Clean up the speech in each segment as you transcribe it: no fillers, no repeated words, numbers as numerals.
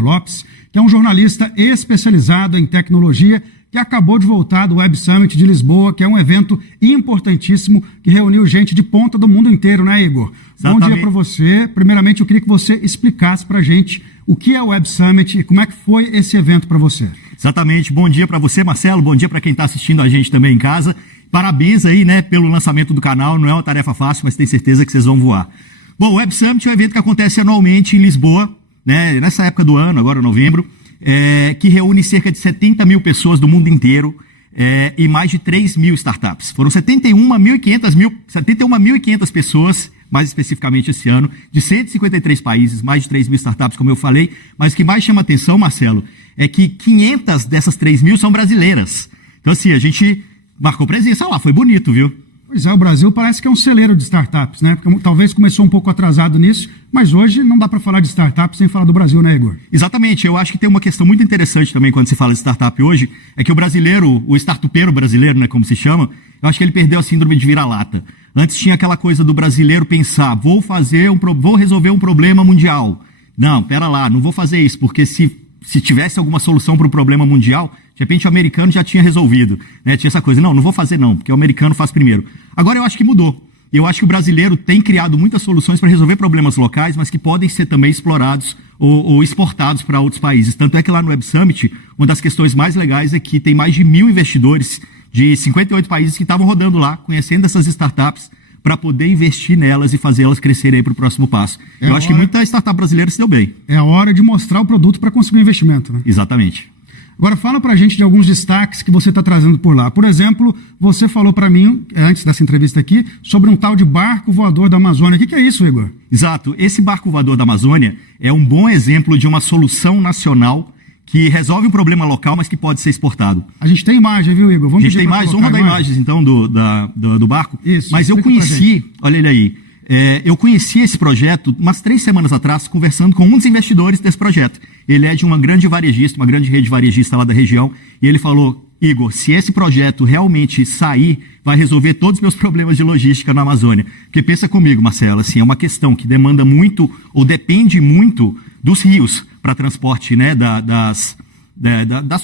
Lopes, que é um jornalista especializado em tecnologia, que acabou de voltar do Web Summit de Lisboa, que é um evento importantíssimo que reuniu gente de ponta do mundo inteiro, né, Igor? Exatamente. Bom dia para você. Primeiramente, eu queria que você explicasse para a gente o que é o Web Summit e como é que foi esse evento para você. Exatamente. Bom dia para você, Marcelo. Bom dia para quem está assistindo a gente também em casa. Parabéns aí, né, pelo lançamento do canal. Não é uma tarefa fácil, mas tenho certeza que vocês vão voar. Bom, o Web Summit é um evento que acontece anualmente em Lisboa, né, nessa época do ano, agora novembro, que reúne cerca de 70 mil pessoas do mundo inteiro e mais de 3 mil startups. Foram 71.500 pessoas, mais especificamente esse ano, de 153 países, mais de 3 mil startups, como eu falei. Mas o que mais chama atenção, Marcelo, é que 500 dessas 3 mil são brasileiras. Então, assim, a gente marcou presença lá, foi bonito, viu? Pois é, o Brasil parece que é um celeiro de startups, né? Porque talvez começou um pouco atrasado nisso, mas hoje não dá para falar de startups sem falar do Brasil, né, Igor? Exatamente. Eu acho que tem uma questão muito interessante também quando se fala de startup hoje, é que o brasileiro, o startupeiro brasileiro, né, como se chama, eu acho que ele perdeu a síndrome de vira-lata. Antes tinha aquela coisa do brasileiro pensar, vou resolver um problema mundial. Não, pera lá, não vou fazer isso, porque se tivesse alguma solução para o problema mundial, de repente o americano já tinha resolvido, né? Tinha essa coisa, não vou fazer não, porque o americano faz primeiro. Agora eu acho que mudou. Eu acho que o brasileiro tem criado muitas soluções para resolver problemas locais, mas que podem ser também explorados ou exportados para outros países. Tanto é que lá no Web Summit, uma das questões mais legais é que tem mais de 1.000 investidores de 58 países que estavam rodando lá, conhecendo essas startups, para poder investir nelas e fazê-las crescerem para o próximo passo. Eu acho que muita startup brasileira se deu bem. É a hora de mostrar o produto para conseguir um investimento, né? Exatamente. Agora fala pra gente de alguns destaques que você está trazendo por lá. Por exemplo, você falou para mim, antes dessa entrevista aqui, sobre um tal de barco voador da Amazônia. O que é isso, Igor? Exato. Esse barco voador da Amazônia é um bom exemplo de uma solução nacional que resolve um problema local, mas que pode ser exportado. A gente tem imagem, viu, Igor? A gente tem mais uma das imagens, então, do barco. Isso, mas eu conheci, olha ele aí, eu conheci esse projeto umas 3 semanas atrás, conversando com um dos investidores desse projeto. Ele é de uma grande varejista, uma grande rede varejista lá da região, e ele falou, Igor, se esse projeto realmente sair, vai resolver todos os meus problemas de logística na Amazônia. Porque pensa comigo, Marcelo, assim, é uma questão que demanda muito, ou depende muito, dos rios para transporte, né, das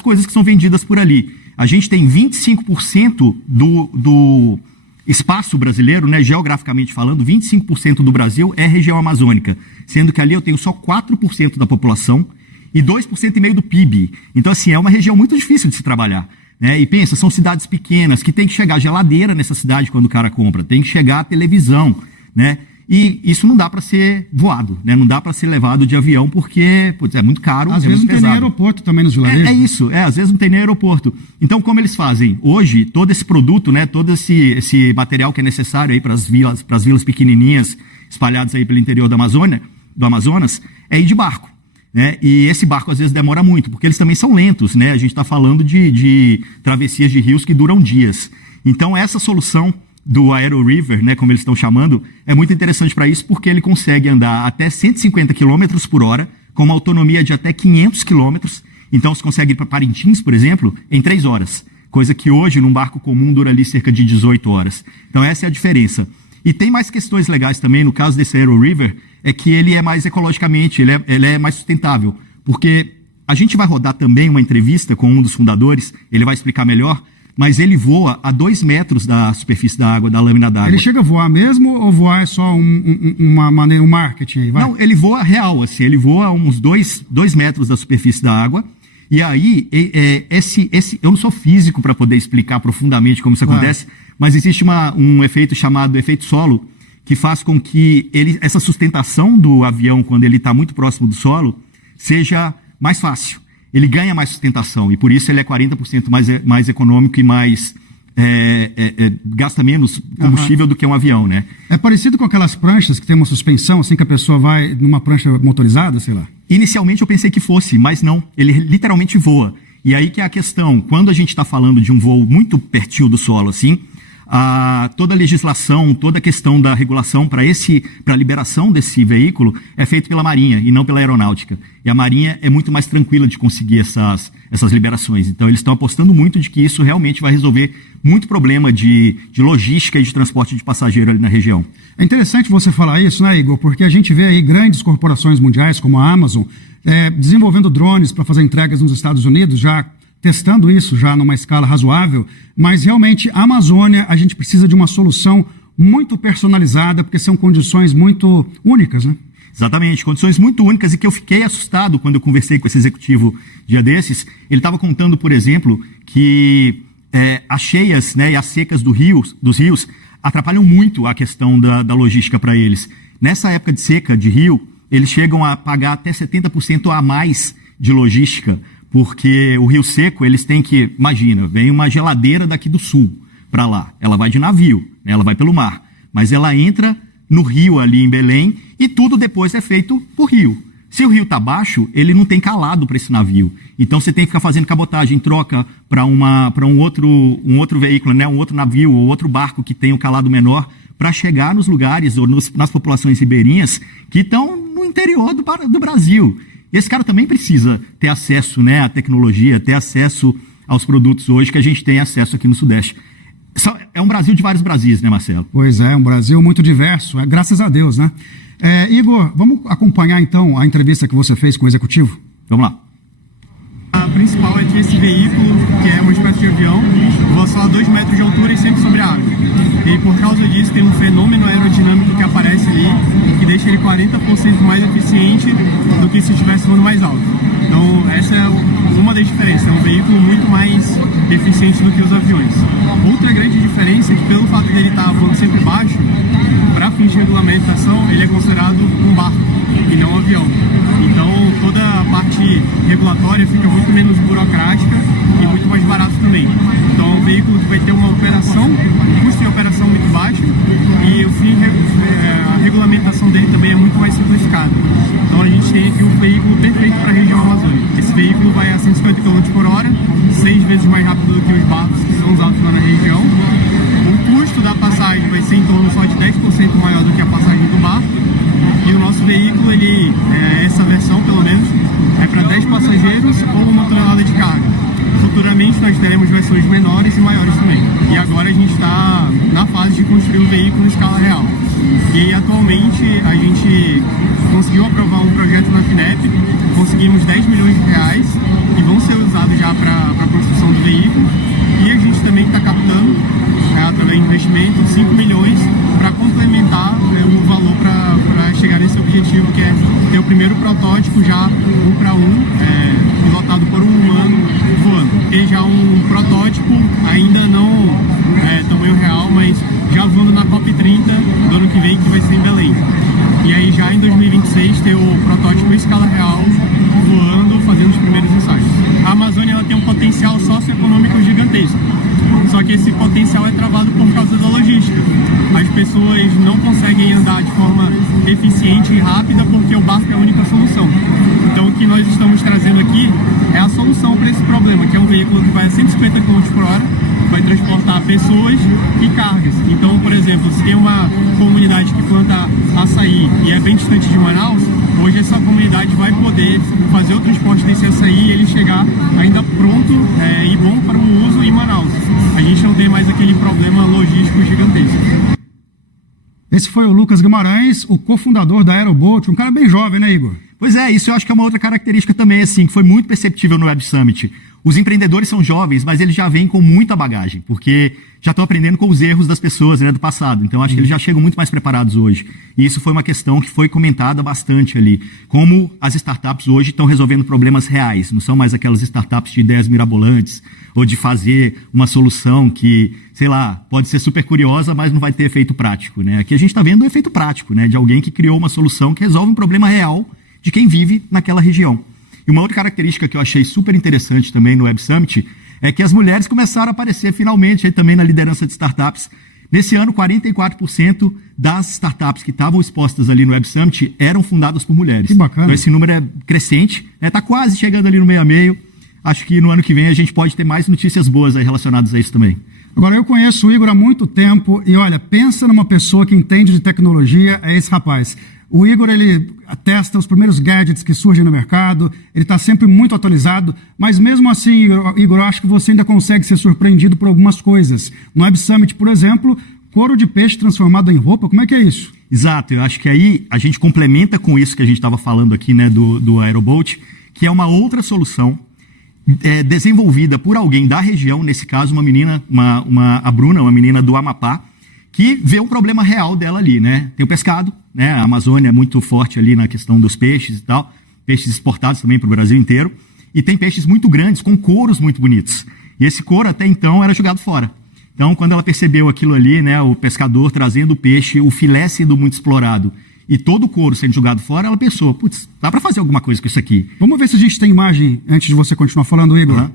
coisas que são vendidas por ali. A gente tem 25% do espaço brasileiro, né, geograficamente falando, 25% do Brasil é região amazônica, sendo que ali eu tenho só 4% da população e 2,5% do PIB. Então, assim, é uma região muito difícil de se trabalhar, né? E pensa, são cidades pequenas, que tem que chegar geladeira nessa cidade quando o cara compra, tem que chegar a televisão, né? E isso não dá para ser voado, né? Não dá para ser levado de avião porque é muito caro. Às vezes não tem nem aeroporto também nos vilarejos. Às vezes não tem nem aeroporto. Então, como eles fazem? Hoje, todo esse produto, né, todo esse material que é necessário aí para as vilas pequenininhas espalhadas aí pelo interior do Amazonas, é ir de barco. Né? E esse barco às vezes demora muito, porque eles também são lentos, né? A gente está falando de travessias de rios que duram dias. Então essa solução do Aero River, né, como eles estão chamando, é muito interessante para isso, porque ele consegue andar até 150 km por hora, com uma autonomia de até 500 km. Então você consegue ir para Parintins, por exemplo, em 3 horas, coisa que hoje num barco comum dura ali cerca de 18 horas. Então essa é a diferença. E tem mais questões legais também, no caso desse Aero River, é que ele é mais ecologicamente, ele é mais sustentável. Porque a gente vai rodar também uma entrevista com um dos fundadores, ele vai explicar melhor, mas ele voa a 2 metros da superfície da água, da lâmina d'água. Ele chega a voar mesmo ou voar é só uma maneira, um marketing aí? Vai? Não, ele voa real, assim, ele voa a uns 2 metros da superfície da água. E aí, eu não sou físico para poder explicar profundamente como isso acontece, mas existe um efeito chamado efeito solo, que faz com que essa sustentação do avião, quando ele está muito próximo do solo, seja mais fácil. Ele ganha mais sustentação e por isso ele é 40% mais econômico e mais gasta menos combustível do que um avião, né? É parecido com aquelas pranchas que tem uma suspensão, assim que a pessoa vai numa prancha motorizada, sei lá? Inicialmente eu pensei que fosse, mas não. Ele literalmente voa. E aí que é a questão, quando a gente está falando de um voo muito pertinho do solo, assim, toda a legislação, toda a questão da regulação para a liberação desse veículo é feita pela Marinha e não pela Aeronáutica. E a Marinha é muito mais tranquila de conseguir essas liberações. Então eles estão apostando muito de que isso realmente vai resolver muito problema de logística e de transporte de passageiro ali na região. É interessante você falar isso, né, Igor? Porque a gente vê aí grandes corporações mundiais como a Amazon desenvolvendo drones para fazer entregas nos Estados Unidos, já testando isso já numa escala razoável, mas realmente a Amazônia a gente precisa de uma solução muito personalizada, porque são condições muito únicas, né? Exatamente, condições muito únicas, e que eu fiquei assustado quando eu conversei com esse executivo dia desses. Ele estava contando, por exemplo, que as cheias, né, e as secas dos rios atrapalham muito a questão da logística para eles. Nessa época de seca de rio, eles chegam a pagar até 70% a mais de logística, porque o rio seco, eles têm que, imagina, vem uma geladeira daqui do sul para lá, ela vai de navio, né, ela vai pelo mar, mas ela entra no rio ali em Belém e tudo depois é feito por rio. Se o rio está baixo, ele não tem calado para esse navio. Então você tem que ficar fazendo cabotagem, troca para um outro veículo, né, um outro navio ou outro barco que tem um calado menor, para chegar nos lugares ou nas populações ribeirinhas que estão no interior do Brasil. E esse cara também precisa ter acesso, né, à tecnologia, ter acesso aos produtos hoje que a gente tem acesso aqui no Sudeste. É um Brasil de vários Brasis, né, Marcelo? Pois é, um Brasil muito diverso, graças a Deus, né? Igor, vamos acompanhar então a entrevista que você fez com o executivo? Vamos lá. A principal é que esse veículo, que é uma espécie de avião, voa só a 2 metros de altura e sempre sobre a água. E por causa disso tem um fenômeno aerodinâmico que aparece ali, que deixa ele 40% mais eficiente do que se estivesse voando mais alto. Então essa é uma das diferenças, é um veículo muito mais eficiente do que os aviões. Outra grande diferença é que pelo fato dele estar voando sempre baixo, para fins de regulamentação, ele é considerado um barco e não um avião. Então toda a parte regulatória fica muito menos burocrática e muito mais barato também. Então é um veículo que vai ter uma operação, um custo de operação muito baixo e a regulamentação dele também é muito mais simplificada. Então a gente tem aqui um veículo perfeito para a região amazônica. Esse veículo vai a 150 km por hora, 6 vezes mais rápido do que os barcos que são usados lá na região. O custo da passagem vai ser em torno só de 10% maior do que a passagem do barco. E o nosso veículo, essa versão pelo menos, é para 10 passageiros ou 1 tonelada de carga. Futuramente nós teremos versões menores e maiores também. E agora a gente está na fase de construir o veículo em escala real. E atualmente a gente conseguiu aprovar um projeto na FINEP, conseguimos 10 milhões de reais que vão ser usados já para a construção do veículo. E a gente também está captando, através de investimento, 5 milhões para complementar o valor para chegar nesse objetivo, que é ter o primeiro protótipo já 1 para 1, pilotado por um humano voando. E já um protótipo, ainda não tamanho real, mas já voando na COP30 do ano que vem, que vai ser em Belém. E aí já em 2026 ter o protótipo em escala real, voando, fazendo os primeiros ensaios. A Amazônia ela tem um potencial socioeconômico gigantesco. Só que esse potencial é travado por causa da logística. As pessoas não conseguem andar de forma eficiente e rápida porque o barco é a única solução. Então o que nós estamos trazendo aqui é a solução para esse problema, que é um veículo que vai a 150 km por hora, vai transportar pessoas e cargas. Então, por exemplo, se tem uma comunidade que planta açaí e é bem distante de Manaus, hoje essa comunidade vai poder fazer o transporte desse açaí e ele chegar ainda pronto e bom para o uso em Manaus. A gente não tem mais aquele problema logístico gigantesco. Esse foi o Lucas Guimarães, o cofundador da Aeroboat, um cara bem jovem, né, Igor? Pois é, isso eu acho que é uma outra característica também, assim, que foi muito perceptível no Web Summit. Os empreendedores são jovens, mas eles já vêm com muita bagagem, porque já estão aprendendo com os erros das pessoas, né, do passado. Então, acho que eles já chegam muito mais preparados hoje. E isso foi uma questão que foi comentada bastante ali. Como as startups hoje estão resolvendo problemas reais. Não são mais aquelas startups de ideias mirabolantes ou de fazer uma solução que, sei lá, pode ser super curiosa, mas não vai ter efeito prático, né? Aqui a gente está vendo o efeito prático, né, de alguém que criou uma solução que resolve um problema real de quem vive naquela região. E uma outra característica que eu achei super interessante também no Web Summit é que as mulheres começaram a aparecer finalmente aí também na liderança de startups. Nesse ano, 44% das startups que estavam expostas ali no Web Summit eram fundadas por mulheres. Que bacana. Então esse número é crescente, está quase chegando ali no meio a meio. Acho que no ano que vem a gente pode ter mais notícias boas aí relacionadas a isso também. Agora, eu conheço o Igor há muito tempo e, olha, pensa numa pessoa que entende de tecnologia, é esse rapaz. O Igor, ele testa os primeiros gadgets que surgem no mercado, ele está sempre muito atualizado, mas mesmo assim, Igor, eu acho que você ainda consegue ser surpreendido por algumas coisas. No Web Summit, por exemplo, couro de peixe transformado em roupa, como é que é isso? Exato, eu acho que aí a gente complementa com isso que a gente estava falando aqui, né, do Aerobolt, que é uma outra solução desenvolvida por alguém da região, nesse caso uma menina, a Bruna, uma menina do Amapá, que vê um problema real dela ali, né? Tem o pescado, né? A Amazônia é muito forte ali na questão dos peixes e tal, peixes exportados também para o Brasil inteiro, e tem peixes muito grandes, com couros muito bonitos. E esse couro até então era jogado fora. Então, quando ela percebeu aquilo ali, né, o pescador trazendo o peixe, o filé sendo muito explorado e todo o couro sendo jogado fora, ela pensou, putz, dá para fazer alguma coisa com isso aqui. Vamos ver se a gente tem imagem, antes de você continuar falando, Igor. Uhum.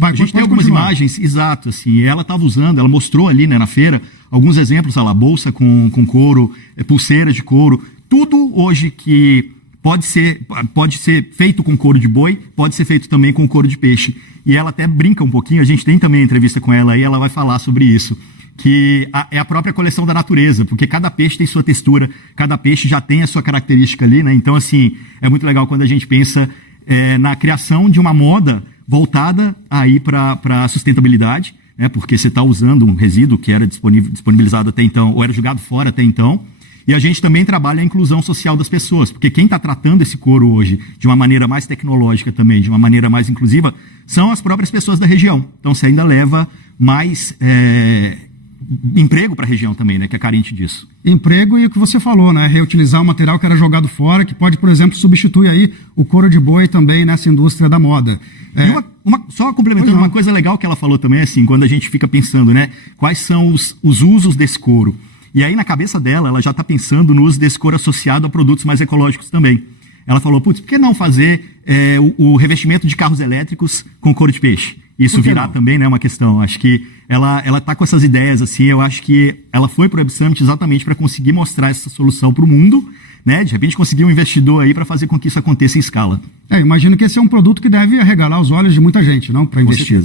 A gente tem algumas imagens, exato, assim, ela estava usando, ela mostrou ali, né, na feira, alguns exemplos, olha lá, bolsa com couro, pulseiras de couro, tudo hoje que pode ser feito com couro de boi, pode ser feito também com couro de peixe. E ela até brinca um pouquinho, a gente tem também entrevista com ela aí, ela vai falar sobre isso, que é a própria coleção da natureza, porque cada peixe tem sua textura, cada peixe já tem a sua característica ali, né? Então, assim, é muito legal quando a gente pensa na criação de uma moda voltada aí para a sustentabilidade, né? Porque você está usando um resíduo que era disponibilizado até então, ou era jogado fora até então. E a gente também trabalha a inclusão social das pessoas, porque quem está tratando esse couro hoje de uma maneira mais tecnológica também, de uma maneira mais inclusiva, são as próprias pessoas da região. Então você ainda leva mais emprego para a região também, né, que é carente disso. Emprego e o que você falou, né, reutilizar o material que era jogado fora, que pode, por exemplo, substituir aí o couro de boi também nessa indústria da moda. Só complementando uma coisa legal que ela falou também, assim, quando a gente fica pensando, né, quais são os usos desse couro. E aí, na cabeça dela, ela já está pensando no uso desse couro associado a produtos mais ecológicos também. Ela falou, putz, por que não fazer o revestimento de carros elétricos com couro de peixe? Isso virá também, né, uma questão. Acho que ela está com essas ideias, assim, eu acho que ela foi para o Web Summit exatamente para conseguir mostrar essa solução para o mundo, né, de repente conseguir um investidor aí para fazer com que isso aconteça em escala. Imagino que esse é um produto que deve arregalar os olhos de muita gente, não, para investir.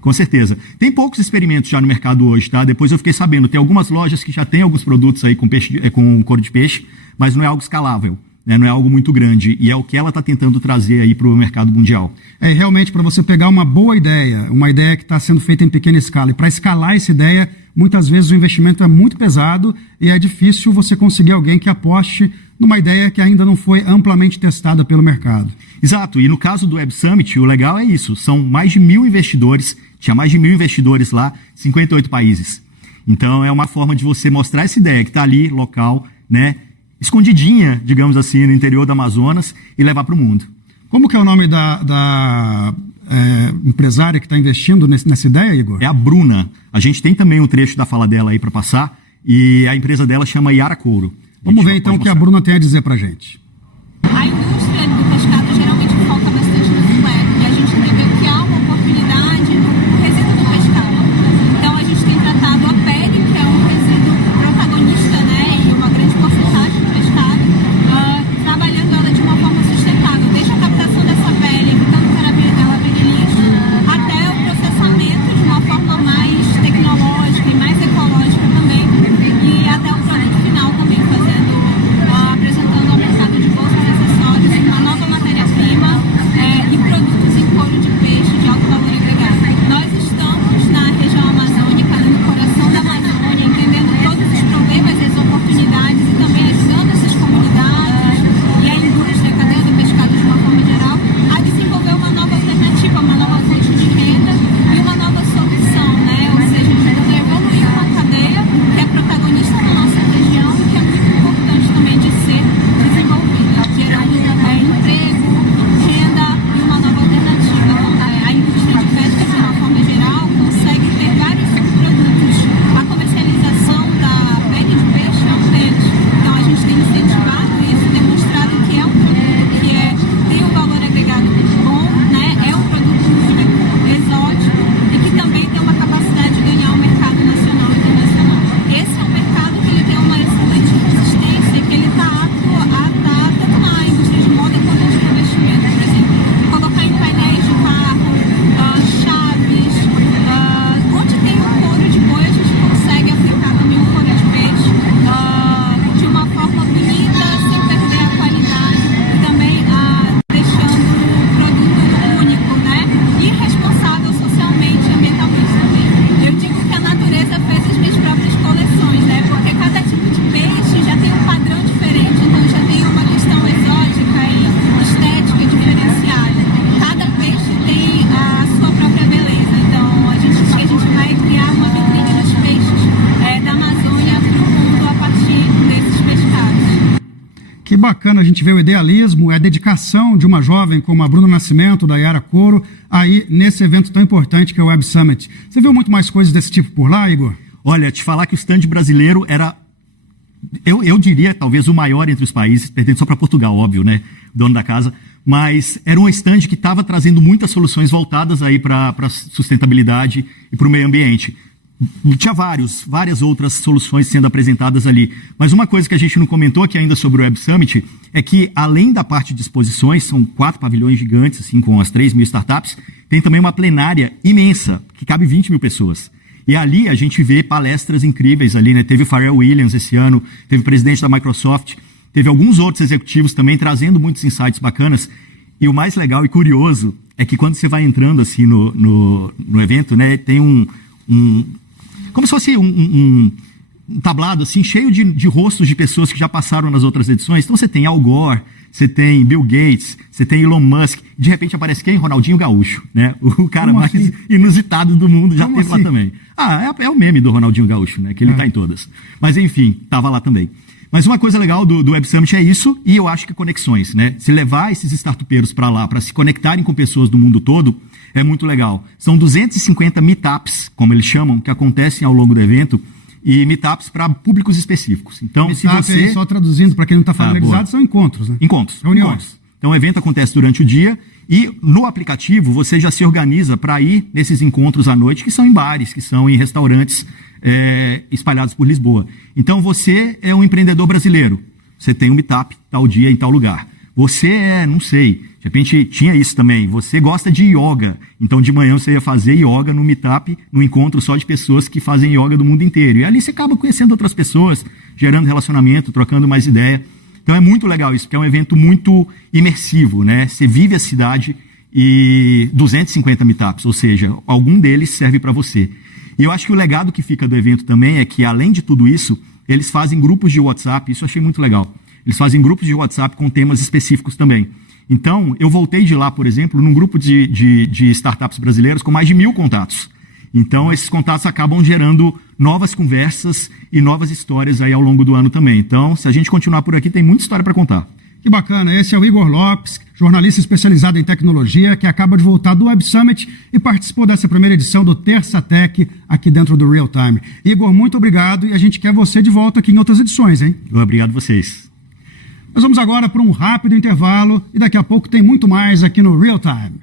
Com certeza. Tem poucos experimentos já no mercado hoje, tá? Depois eu fiquei sabendo, tem algumas lojas que já tem alguns produtos aí com couro de peixe, mas não é algo escalável, né? Não é algo muito grande. E é o que ela está tentando trazer aí para o mercado mundial. Realmente, para você pegar uma boa ideia, uma ideia que está sendo feita em pequena escala, e para escalar essa ideia, muitas vezes o investimento é muito pesado e é difícil você conseguir alguém que aposte numa ideia que ainda não foi amplamente testada pelo mercado. Exato. E no caso do Web Summit, o legal é isso. São mais de 1.000 investidores. Tinha mais de 1.000 investidores lá, 58 países. Então, é uma forma de você mostrar essa ideia que está ali, local, né, escondidinha, digamos assim, no interior do Amazonas e levar para o mundo. Como que é o nome da empresária que está investindo nessa ideia, Igor? É a Bruna. A gente tem também um trecho da fala dela aí para passar e a empresa dela chama Yara Couro. Vamos ver então o que a Bruna tem a dizer para a gente. A indústria do pescado geralmente foca bastante no filé e a gente entendeu que há uma oportunidade no resíduo do pescado. Então a gente tem tratado a pele, que é um resíduo protagonista, né, e uma grande porcentagem do pescado, trabalhando ela de uma forma sustentável, desde a captação dessa pele, evitando que ela vire lixo, até o processamento de uma forma mais tecnológica e mais ecológica também, e até o produto final também apresentando ao mercado bacana a gente ver o idealismo, a dedicação de uma jovem como a Bruna Nascimento, da Yara Coro, aí nesse evento tão importante que é o Web Summit. Você viu muito mais coisas desse tipo por lá, Igor? Olha, te falar que o stand brasileiro era, eu diria, talvez o maior entre os países, perdendo só para Portugal, óbvio, né? Dono da casa. Mas era um stand que estava trazendo muitas soluções voltadas aí para a sustentabilidade e para o meio ambiente. Tinha várias outras soluções sendo apresentadas ali. Mas uma coisa que a gente não comentou aqui ainda sobre o Web Summit é que, além da parte de exposições, são 4 pavilhões gigantes, assim, com as 3.000 startups, tem também uma plenária imensa, que cabe 20 mil pessoas. E ali a gente vê palestras incríveis ali, né? Teve o Pharrell Williams esse ano, teve o presidente da Microsoft, teve alguns outros executivos também trazendo muitos insights bacanas. E o mais legal e curioso é que quando você vai entrando assim no evento, né, tem como se fosse um tablado assim, cheio de rostos de pessoas que já passaram nas outras edições. Então você tem Al Gore, você tem Bill Gates, você tem Elon Musk. De repente aparece quem? Ronaldinho Gaúcho, né? O cara mais inusitado do mundo já teve lá também. É o meme do Ronaldinho Gaúcho, né? Que ele tá em todas. Mas enfim, tava lá também. Mas uma coisa legal do Web Summit é isso, e eu acho que conexões, né? Se levar esses startupeiros para lá, para se conectarem com pessoas do mundo todo, é muito legal. São 250 meetups, como eles chamam, que acontecem ao longo do evento, e meetups para públicos específicos. Então, Meetup, se você... só traduzindo para quem não está familiarizado, são encontros, né? Encontros. Reuniões. Então, o evento acontece durante o dia, e no aplicativo você já se organiza para ir nesses encontros à noite, que são em bares, que são em restaurantes espalhados por Lisboa. Então, você é um empreendedor brasileiro. Você tem um meetup tal dia em tal lugar. Você não sei, de repente tinha isso também. Você gosta de yoga. Então, de manhã você ia fazer yoga no meetup, no encontro só de pessoas que fazem yoga do mundo inteiro. E ali você acaba conhecendo outras pessoas, gerando relacionamento, trocando mais ideia. Então, é muito legal isso, porque é um evento muito imersivo, né? Você vive a cidade e 250 meetups, ou seja, algum deles serve para você. E eu acho que o legado que fica do evento também é que, além de tudo isso, eles fazem grupos de WhatsApp, isso eu achei muito legal. Eles fazem grupos de WhatsApp com temas específicos também. Então, eu voltei de lá, por exemplo, num grupo de startups brasileiras com mais de 1.000 contatos. Então, esses contatos acabam gerando novas conversas e novas histórias aí ao longo do ano também. Então, se a gente continuar por aqui, tem muita história para contar. Que bacana, esse é o Igor Lopes, jornalista especializado em tecnologia, que acaba de voltar do Web Summit e participou dessa primeira edição do Terça Tech aqui dentro do Real Time. Igor, muito obrigado e a gente quer você de volta aqui em outras edições, hein? Obrigado a vocês. Nós vamos agora para um rápido intervalo e daqui a pouco tem muito mais aqui no Real Time.